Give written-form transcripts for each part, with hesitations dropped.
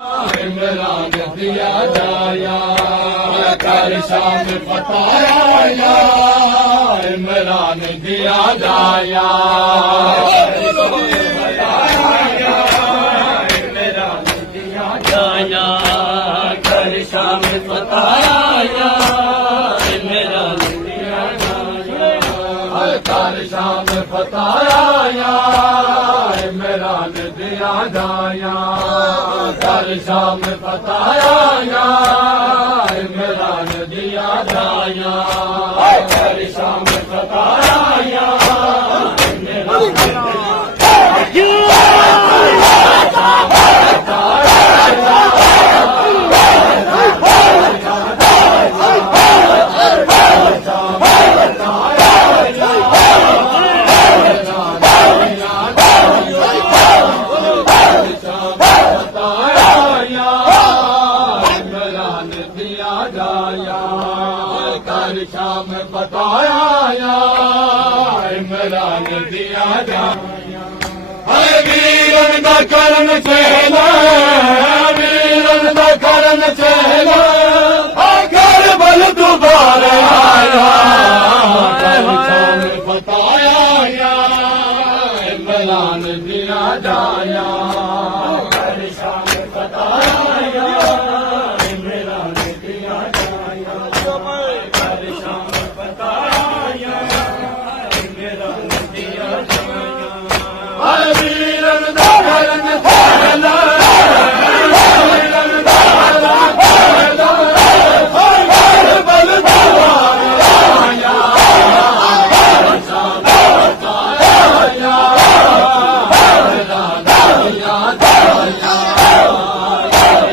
इमरान दिया जाया कर शाम बताया इमरान दिया जाया इमरान दिया जाया कर शाम बताया इमरान दिया जाया कर शाम बताया इमरान दिया जाया कर शाम बताया इमरान दिया जाया कर शाम बताया कर शाम बताया इमरान दिया जाया वीरन दा करन चेला वीरन दा करन चेला घर बल दोबारा आया कर शाम बताया इमरान दिया जाया कर शाम बताया इमरान दिया जाया कर शाम बताया इमरान दिया जाया वीरन दा करन चेला वीरन दा करन चेला घर बल दोबारा आया कर शाम बताया इमरान दिया जाया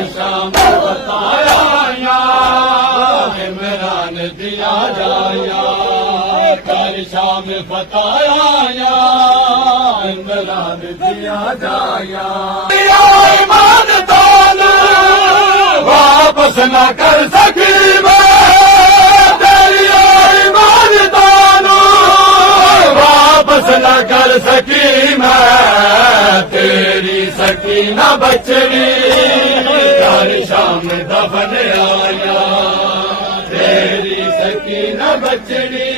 कर शाम बताया इमरान दिया जाया कर शाम बताया इमरान दिया जाया ईमान तान वापस न कर सकी मैं तेरी ईमान तान वापस न कर सकी मैं तेरी सकीना बचड़ी कर शाम दफन आया तेरी सकीना बचड़ी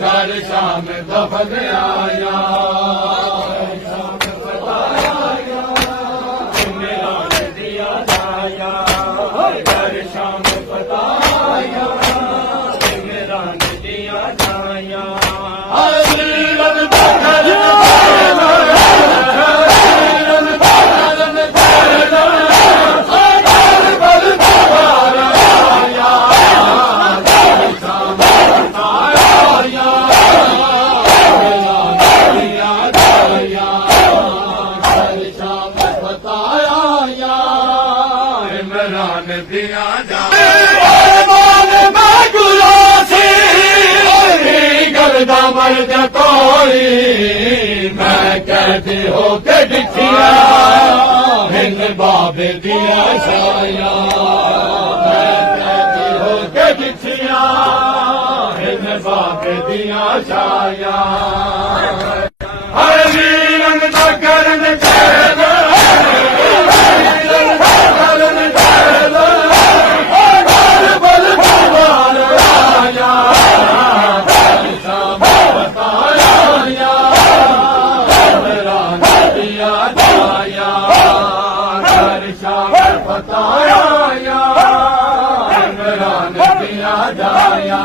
कर शाम दफन आया शाम बताया इमरान दिया जाया कर शाम बताया इमरान दिया जाया वीरन दा करन इमरान दिया जाया मर्द कोई मैं कहती हो के दिखिया हिंद बाबे दिया छाया मैं कहती हो के दिखिया हिंद बाबे दिया छाया हर वीरन दा करन चेला बताया इमरान दिया जाया